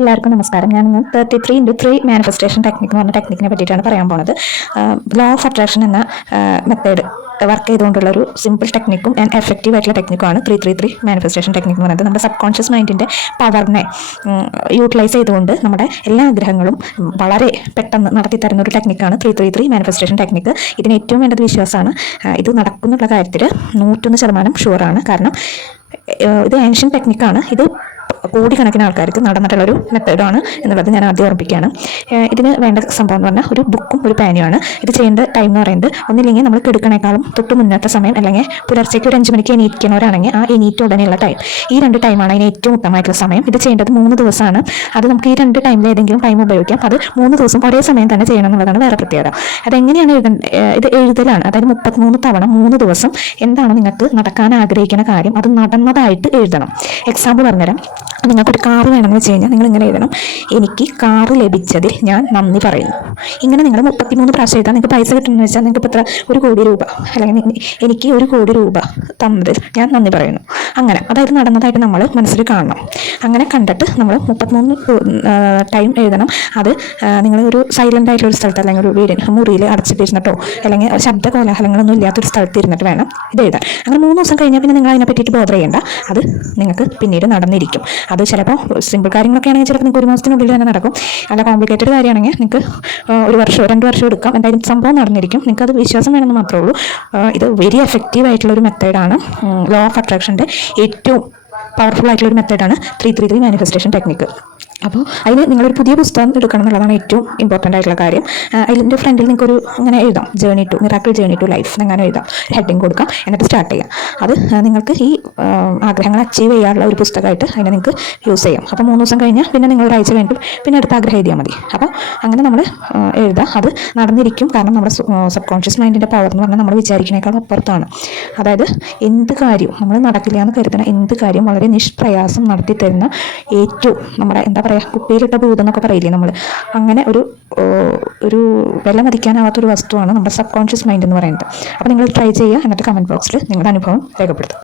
എല്ലാവർക്കും നമസ്കാരം. ഞാൻ ഇന്ന് 33x3 മാനിഫെസ്റ്റേഷൻ ടെക്നിക് എന്ന് പറഞ്ഞ ടെക്നിക്കിനെ പറ്റിയിട്ടാണ് പറയാൻ പോകുന്നത്. ലോ ഓഫ് അട്രാക്ഷൻ എന്ന മെത്തേഡ് വർക്ക് ചെയ്തുകൊണ്ടുള്ള ഒരു സിമ്പിൾ ടെക്നിക്കും ആൻഡ് എഫക്റ്റീവ് ആയിട്ടുള്ള ടെക്നിക്കുമാണ് 333 മാനിഫെസ്റ്റേഷൻ ടെക്നിക് എന്ന് പറയുന്നത്. നമ്മുടെ സബ് കോൺഷ്യസ് മൈൻഡിൻ്റെ പവറിനെ യൂട്ടിലൈസ് ചെയ്തുകൊണ്ട് നമ്മുടെ എല്ലാ ആഗ്രഹങ്ങളും വളരെ പെട്ടെന്ന് നടത്തി തരുന്ന ഒരു ടെക്നിക്കാണ് 333 മാനിഫെസ്റ്റേഷൻ ടെക്നിക്ക്. ഇതിന് ഏറ്റവും വേണ്ടത് വിശ്വാസമാണ്. ഇത് നടക്കുന്നുള്ള കാര്യത്തിൽ 101% ഷുവറാണ്. കാരണം ഇത് ഏൻഷ്യൻ ടെക്നിക്കാണ്. ഇത് കോടിക്കണക്കിന് ആൾക്കാർക്ക് നടന്നിട്ടുള്ളൊരു മെത്തേഡാണ് എന്നുള്ളത് ഞാൻ ആദ്യം ഓർമ്മിക്കുകയാണ്. ഇതിന് വേണ്ട സംഭവം എന്ന് പറഞ്ഞാൽ ഒരു ബുക്കും ഒരു പാനുമാണ്. ഇത് ചെയ്യേണ്ട ടൈം എന്ന് പറയുന്നത് ഒന്നില്ലെങ്കിൽ നമ്മൾ കെടുക്കണേക്കാളും തൊട്ട് മുന്നത്തെ സമയം, അല്ലെങ്കിൽ പുലർച്ചയ്ക്ക് ഒരു 5 മണിക്ക് എണീക്കുന്നവരാണെങ്കിൽ ആ എണീറ്റ് ഉടനെയുള്ള ടൈം, ഈ 2 ടൈമാണ് അതിന് ഏറ്റവും ഉത്തമമായിട്ടുള്ള സമയം. ഇത് ചെയ്യേണ്ടത് 3 ദിവസമാണ്. അത് നമുക്ക് ഈ 2 ടൈമിൽ ഏതെങ്കിലും ടൈം ഉപയോഗിക്കാം. അത് 3 ദിവസം ഒരേ സമയം തന്നെ ചെയ്യണം എന്നുള്ളതാണ് വേറെ പ്രത്യേകത. അതെങ്ങനെയാണ് ഇത് എഴുതലാണ്. അതായത് 33 തവണ 3 ദിവസം എന്താണോ നിങ്ങൾക്ക് നടക്കാൻ ആഗ്രഹിക്കുന്ന കാര്യം അത് നടന്നതായിട്ട് എഴുതണം. എക്സാമ്പിൾ പറഞ്ഞുതരാം. നിങ്ങൾക്കൊരു കാറ് വേണമെന്ന് വെച്ച് കഴിഞ്ഞാൽ നിങ്ങൾ ഇങ്ങനെ എഴുതണം: എനിക്ക് കാറ് ലഭിച്ചതിൽ ഞാൻ നന്ദി പറയുന്നു. ഇങ്ങനെ നിങ്ങൾ 33 പ്രാവശ്യം എഴുതാം. നിങ്ങൾക്ക് പൈസ കിട്ടുമെന്ന് വെച്ചാൽ നിങ്ങൾക്ക് ഇപ്പോൾ 1 കോടി രൂപ, അല്ലെങ്കിൽ എനിക്ക് 1 കോടി രൂപ തന്നതിൽ ഞാൻ നന്ദി പറയുന്നു. അങ്ങനെ അതായത് നടന്നതായിട്ട് നമ്മൾ മനസ്സിൽ കാണണം. അങ്ങനെ കണ്ടിട്ട് നമ്മൾ 33 ടൈം എഴുതണം. അത് നിങ്ങൾ ഒരു സൈലൻ്റ് ആയിട്ടുള്ള ഒരു സ്ഥലത്ത്, അല്ലെങ്കിൽ ഒരു വീടിന് മുറിയിൽ അടച്ചിട്ടിരുന്നിട്ടോ, അല്ലെങ്കിൽ ശബ്ദ കോലാഹലങ്ങളൊന്നും ഇല്ലാത്തൊരു സ്ഥലത്ത് ഇരുന്നിട്ട് വേണം ഇത് എഴുതാൻ. അങ്ങനെ 3 ദിവസം കഴിഞ്ഞാൽ പിന്നെ നിങ്ങൾ അതിനെ പറ്റിയിട്ട് ബോധർ ചെയ്യേണ്ട. അത് നിങ്ങൾക്ക് പിന്നീട് നടന്നിരിക്കും. അത് ചിലപ്പോൾ സിമ്പിൾ കാര്യങ്ങളൊക്കെ ആണെങ്കിൽ ചിലപ്പോൾ നിങ്ങൾക്ക് 1 മാസത്തിനുള്ളിൽ തന്നെ നടക്കും. അല്ല കോംപ്ലിക്കേറ്റഡ് കാര്യമാണെങ്കിൽ നിങ്ങൾക്ക് 1 വർഷമോ 2 വർഷമോ എടുക്കാം. എന്തായാലും സംഭവം നടന്നിരിക്കും. നിങ്ങൾക്ക് അത് വിശ്വാസം വേണമെന്ന് മാത്രമേ ഉള്ളൂ. ഇത് വെരി എഫക്റ്റീവ് ആയിട്ടുള്ളൊരു മെത്തേഡാണ്. ലോ ഓഫ് അട്രാക്ഷൻ്റെ ഏറ്റവും പവർഫുൾ ആയിട്ടുള്ളൊരു മെത്തേഡാണ് 333 മാനിഫെസ്റ്റേഷൻ ടെക്നിക്ക്. അപ്പോൾ അതിന് നിങ്ങളൊരു പുതിയ പുസ്തകം എടുക്കണം എന്നുള്ളതാണ് ഏറ്റവും ഇമ്പോർട്ടൻ്റ് ആയിട്ടുള്ള കാര്യം. അതിൻ്റെ ഫ്രണ്ടിൽ നിങ്ങൾക്കൊരു ഇങ്ങനെ എഴുതാം: മിറാക്കിൾ ജേർണി ടു ലൈഫ് അങ്ങനെ എഴുതാം. ഹെഡിങ് കൊടുക്കാം, എന്നിട്ട് സ്റ്റാർട്ട് ചെയ്യാം. അത് നിങ്ങൾക്ക് ഈ ആഗ്രഹങ്ങൾ അച്ചീവ് ചെയ്യാനുള്ള ഒരു പുസ്തകമായിട്ട് അതിനെ നിങ്ങൾക്ക് യൂസ് ചെയ്യാം. അപ്പോൾ 3 ദിവസം കഴിഞ്ഞാൽ പിന്നെ നിങ്ങൾ ഒരാഴ്ച കഴിഞ്ഞിട്ട് പിന്നെ അടുത്ത ആഗ്രഹം എഴുതിയാൽ മതി. അപ്പോൾ അങ്ങനെ നമ്മൾ എഴുതാം. അത് നടന്നിരിക്കും. കാരണം നമ്മുടെ സബ് കോൺഷ്യസ് മൈൻഡിൻ്റെ പവർ എന്ന് പറഞ്ഞാൽ നമ്മൾ വിചാരിക്കുന്നതിനേക്കാൾ അപ്പുറത്താണ്. അതായത് എന്ത് കാര്യവും നമ്മൾ നടക്കില്ല എന്ന് കരുതുന്ന എന്ത് കാര്യം വളരെ നിഷ്പ്രയാസം നടത്തി തരുന്ന ഏറ്റവും നമ്മുടെ എന്താ കുപ്പിയിലിട്ട ഭൂതം എന്നൊക്കെ പറയില്ലേ നമ്മൾ, അങ്ങനെ ഒരു വില മതിക്കാനാവാത്തൊരു വസ്തുവാണ് നമ്മുടെ സബ് കോൺഷ്യസ് മൈൻഡ് എന്ന് പറയുന്നത്. അപ്പോൾ നിങ്ങൾ ട്രൈ ചെയ്യുക. എന്നിട്ട് കമൻറ്റ് ബോക്സിൽ നിങ്ങളുടെ അനുഭവം രേഖപ്പെടുത്തുക.